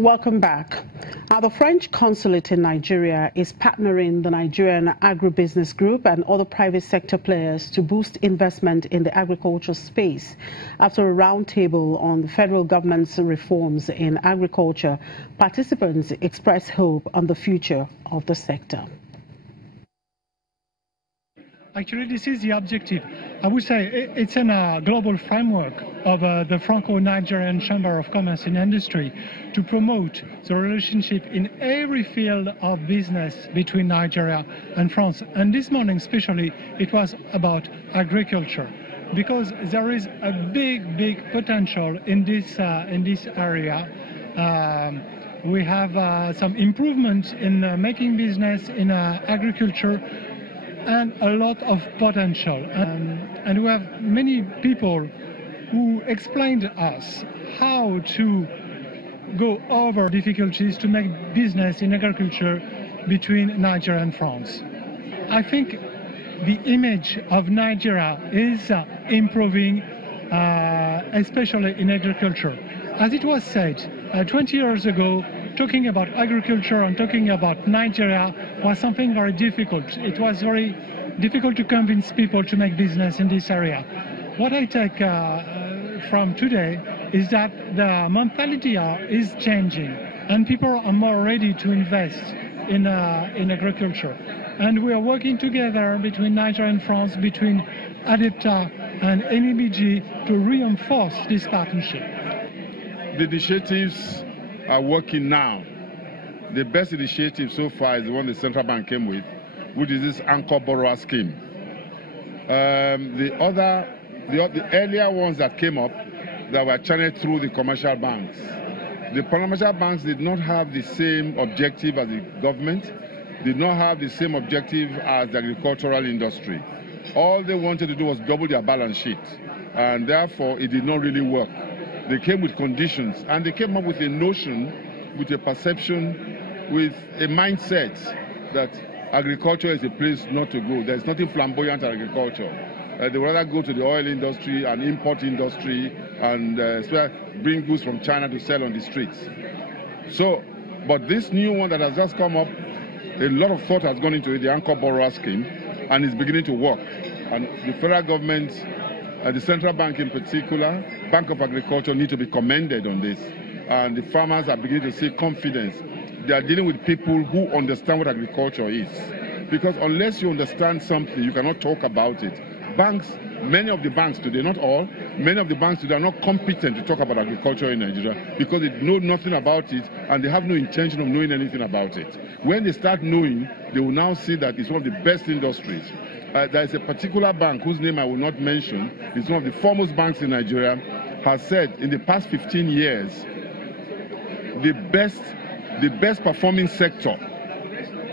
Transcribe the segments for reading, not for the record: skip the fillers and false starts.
Welcome back. Now, the French consulate in Nigeria is partnering the Nigerian Agribusiness Group and other private sector players to boost investment in the agriculture space. After a roundtable on the federal government's reforms in agriculture, participants expressed hope on the future of the sector. Actually, this is the objective. I would say it's in a global framework of the Franco-Nigerian Chamber of Commerce and Industry to promote the relationship in every field of business between Nigeria and France. And this morning especially, it was about agriculture, because there is a big potential in this area. We have some improvements in making business in agriculture, and a lot of potential. And we have many people who explained to us how to go over difficulties to make business in agriculture between Nigeria and France. I think the image of Nigeria is improving, especially in agriculture. As it was said, 20 years ago, talking about agriculture and talking about Nigeria was something very difficult. It was very difficult to convince people to make business in this area. What I take from today is that the mentality is changing and people are more ready to invest in agriculture. And we are working together between Nigeria and France, between ADEPTA and NEBG to reinforce this partnership. The initiatives are working now. The best initiative so far is the one the central bank came with, which is this anchor borrower scheme. The earlier ones that came up that were channeled through the commercial banks. The commercial banks did not have the same objective as the government, did not have the same objective as the agricultural industry. All they wanted to do was double their balance sheet, and therefore it did not really work. They came with conditions, and they came up with a notion, with a perception, with a mindset that agriculture is a place not to go. There's nothing flamboyant in agriculture. They would rather go to the oil industry and import industry and bring goods from China to sell on the streets. So, but this new one that has just come up, a lot of thought has gone into it, the anchor borrower scheme, and it's beginning to work. And the federal government, the central bank in particular, Bank of Agriculture, need to be commended on this. And the farmers are beginning to see confidence. They are dealing with people who understand what agriculture is. Because unless you understand something, you cannot talk about it. Banks, many of the banks today, not all, many of the banks today are not competent to talk about agriculture in Nigeria because they know nothing about it and they have no intention of knowing anything about it. When they start knowing, they will now see that it's one of the best industries. There is a particular bank whose name I will not mention, it's one of the foremost banks in Nigeria, has said in the past 15 years, the best performing sector,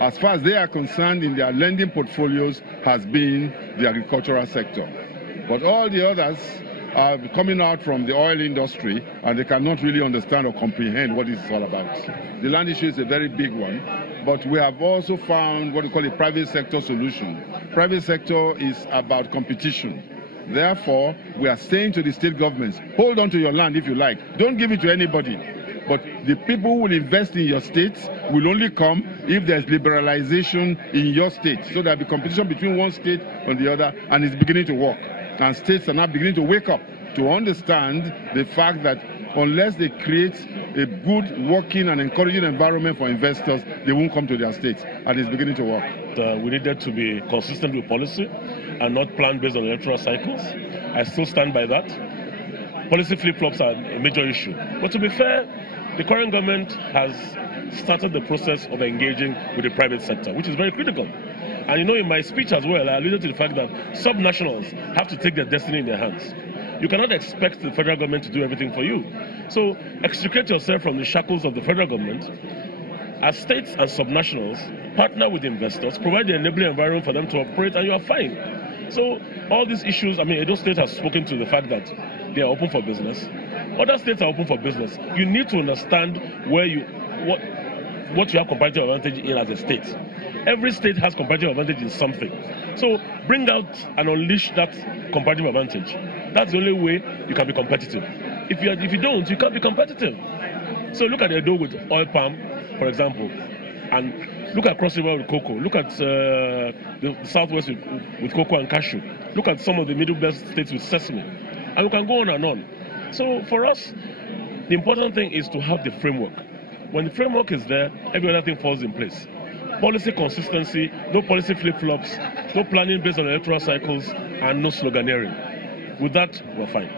as far as they are concerned in their lending portfolios, has been the agricultural sector. But all the others are coming out from the oil industry and they cannot really understand or comprehend what this is all about. The land issue is a very big one, but we have also found what we call a private sector solution. Private sector is about competition. Therefore, we are saying to the state governments, hold on to your land if you like. Don't give it to anybody. But the people who will invest in your states will only come if there's liberalization in your state. So there'll be competition between one state and the other, and it's beginning to work. And states are now beginning to wake up to understand the fact that unless they create a good working and encouraging environment for investors, they won't come to their states. And it's beginning to work. We needed to be consistent with policy and not plan based on electoral cycles. I still stand by that. Policy flip-flops are a major issue. But to be fair, the current government has started the process of engaging with the private sector, which is very critical. And you know, in my speech as well, I alluded to the fact that subnationals have to take their destiny in their hands. You cannot expect the federal government to do everything for you. So extricate yourself from the shackles of the federal government. As states and subnationals, partner with investors, provide the enabling environment for them to operate, and you are fine. So all these issues, I mean, Edo State has spoken to the fact that they are open for business. Other states are open for business. You need to understand where what you have comparative advantage in as a state. Every state has comparative advantage in something. So bring out and unleash that comparative advantage. That's the only way you can be competitive. If you don't, you can't be competitive. So look at Edo with oil palm, for example, and look at Cross River with cocoa. Look at the southwest with cocoa and cashew. Look at some of the middle belt states with sesame. And we can go on and on. So for us, the important thing is to have the framework. When the framework is there, every other thing falls in place. Policy consistency, no policy flip-flops, no planning based on electoral cycles, and no sloganeering. With that, we're fine.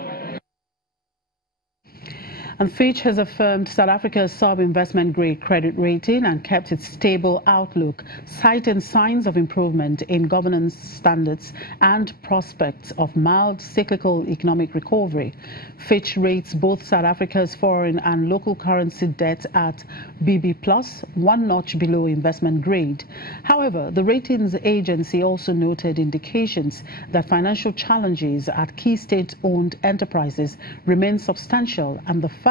And Fitch has affirmed South Africa's sub-investment grade credit rating and kept its stable outlook, citing signs of improvement in governance standards and prospects of mild cyclical economic recovery. Fitch rates both South Africa's foreign and local currency debt at BB+, one notch below investment grade. However, the ratings agency also noted indications that financial challenges at key state-owned enterprises remain substantial, and the fact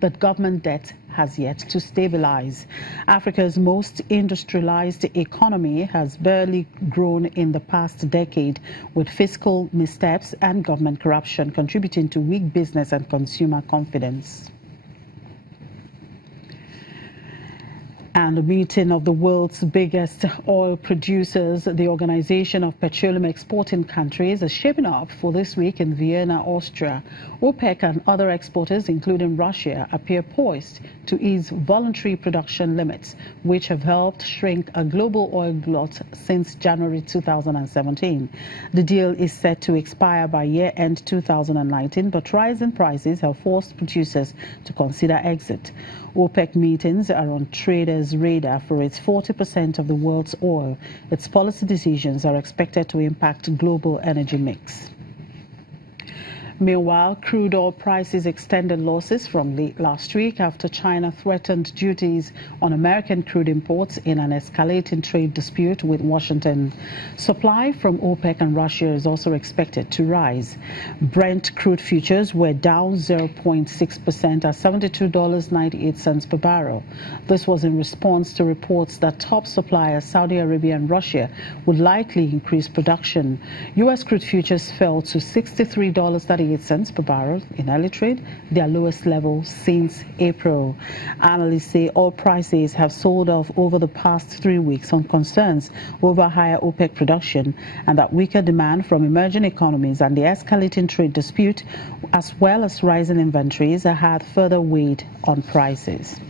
that government debt has yet to stabilize. Africa's most industrialized economy has barely grown in the past decade, with fiscal missteps and government corruption contributing to weak business and consumer confidence. And a meeting of the world's biggest oil producers, the Organization of Petroleum Exporting Countries, is shaping up for this week in Vienna, Austria. OPEC and other exporters, including Russia, appear poised to ease voluntary production limits, which have helped shrink a global oil glut since January 2017. The deal is set to expire by year-end 2019, but rising prices have forced producers to consider exit. OPEC meetings are on traders' radar for its 40% of the world's oil. Its policy decisions are expected to impact global energy mix. Meanwhile, crude oil prices extended losses from late last week after China threatened duties on American crude imports in an escalating trade dispute with Washington. Supply from OPEC and Russia is also expected to rise. Brent crude futures were down 0.6% at $72.98 per barrel. This was in response to reports that top suppliers Saudi Arabia and Russia would likely increase production. U.S. crude futures fell to $63.38 per barrel in early trade, their lowest level since April. Analysts say oil prices have sold off over the past 3 weeks on concerns over higher OPEC production, and that weaker demand from emerging economies and the escalating trade dispute, as well as rising inventories, had further weighed on prices.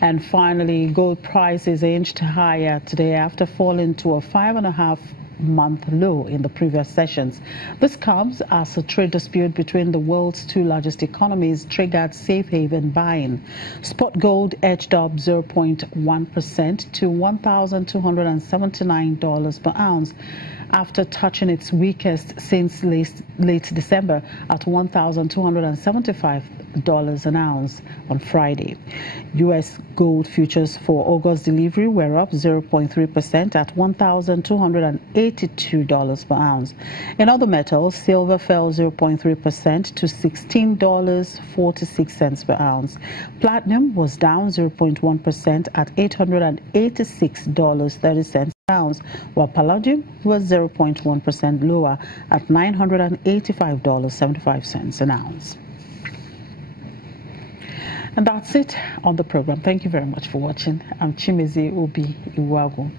And finally, gold prices inched higher today after falling to a 5.5-month low in the previous sessions. This comes as a trade dispute between the world's two largest economies triggered safe haven buying. Spot gold edged up 0.1% to $1,279 per ounce after touching its weakest since late December at $1,275 an ounce on Friday. U.S. gold futures for August delivery were up 0.3% at $1,282 per ounce. In other metals, silver fell 0.3% to $16.46 per ounce. Platinum was down 0.1% at $886.30 ounce, while palladium was 0.1% lower at $985.75 an ounce. And that's it on the program. Thank you very much for watching. I'm Chimezi Obi Iwago.